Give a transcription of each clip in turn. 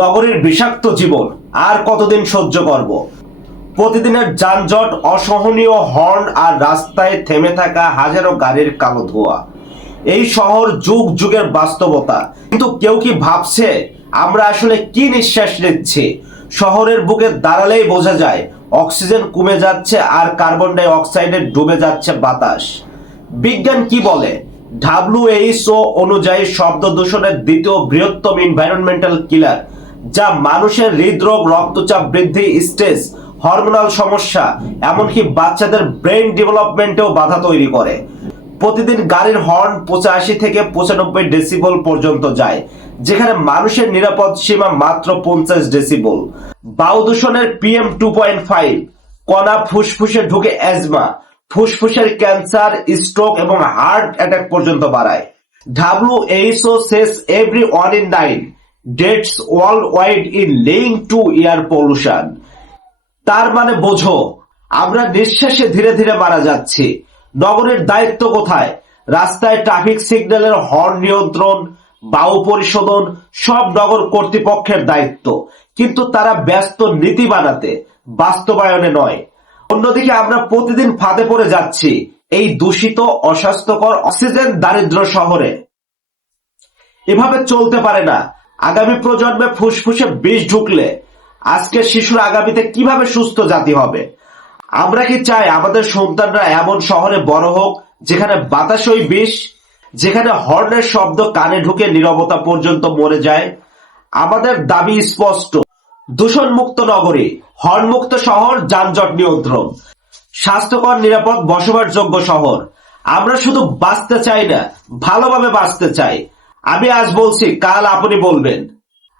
নগরীর বিষাক্ত জীবন, আর কতদিন সহ্য করব? প্রতিদিনের যানজট, অসহনীয় হর্ন আর রাস্তায় থেমে থাকা হাজারো গাড়ির কালো ধোঁয়া। এই শহর যুগ যুগের বাস্তবতা। কিন্তু কেউ কি ভাবছে, আমরা আসলে কি নিঃশ্বাস নিচ্ছি? শহরের বুকে দাঁড়ালেই বোঝা যায়, অক্সিজেন কমে যাচ্ছে আর কার্বন ডাই অক্সাইডে ডুবে যাচ্ছে বাতাস। বিজ্ঞান কি বলে? ডাব্লিউএইচও অনুযায়ী শব্দ দূষণের দ্বিতীয় বৃহত্তম এনভায়রনমেন্টাল কিলার যা মানুষের হৃদরোগ, রক্তচাপ বৃদ্ধি, স্ট্রেস, হরমোনাল সমস্যা, এমনকি বাচ্চাদের ব্রেন ডেভেলপমেন্টেও বাধা তৈরি করে। প্রতিদিন গাড়ির হর্ন পঁচাশি থেকে পঁচানব্বই ডেসিবল পর্যন্ত যায়, যেখানে মানুষের নিরাপদ সীমা মাত্র পঞ্চাশ ডেসিবল। বায়ু দূষণের পিএম টু পয়েন্ট ফাইভ, কণা ফুসফুসে ঢুকে অ্যাজমা, ফুসফুসের ক্যান্সার, স্ট্রোক এবং হার্ট অ্যাটাক পর্যন্ত বাড়ায়। WHO says every one in nine deaths worldwide in linked to air pollution. তার মানে বোঝো, আমরা নিঃশ্বাসে ধীরে ধীরে মারা যাচ্ছি। নগরের দায়িত্ব কোথায়? রাস্তায় ট্রাফিক সিগন্যালের হর্ন নিয়ন্ত্রণ, বায়ু পরিশোধন, সব নগর কর্তৃপক্ষের দায়িত্ব। কিন্তু তারা ব্যস্ত নীতি বানাতে, বাস্তবায়নে নয়। অন্যদিকে আমরা প্রতিদিন ফাঁদে পড়ে যাচ্ছি, এই দূষিত, অস্বাস্থ্যকর অক্সিজেন দারিদ্র শহরে। এভাবে চলতে পারে না। আগামী প্রজন্মে ফুসফুসে বিষ ঢুকলে আজকে শিশুরা আগামীতে কীভাবে সুস্থ জাতি হবে? আমরা কি চাই আমাদের সন্তানরা এমন শহরে বড় হোক, যেখানে বাতাসই বিষ, যেখানে হর্নের শব্দ কানে ঢুকে নীরবতা পর্যন্ত মরে যায়? আমাদের দাবি স্পষ্ট। দূষণমুক্ত নগরী, হর্নমুক্ত শহর, যানজট নিয়ন্ত্রণ। স্বাস্থ্যকর, নিরাপদ, বসবাসযোগ্য শহর। আমরা শুধু বাঁচতে চাই না, ভালোভাবে বাঁচতে চাই। আমি আজ বলছি, কাল আপনি বলবেন।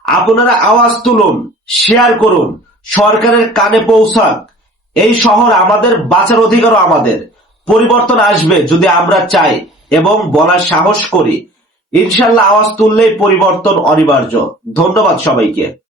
আপনারা আওয়াজ তুলুন শেয়ার করুন, সরকারের কানে পৌঁছাক। এই শহর আমাদের বাঁচার অধিকারও আমাদের। পরিবর্তন আসবে যদি আমরা চাই এবং বলার সাহস করি। ইনশাল্লাহ আওয়াজ তুললেই পরিবর্তন অনিবার্য। ধন্যবাদ সবাইকে।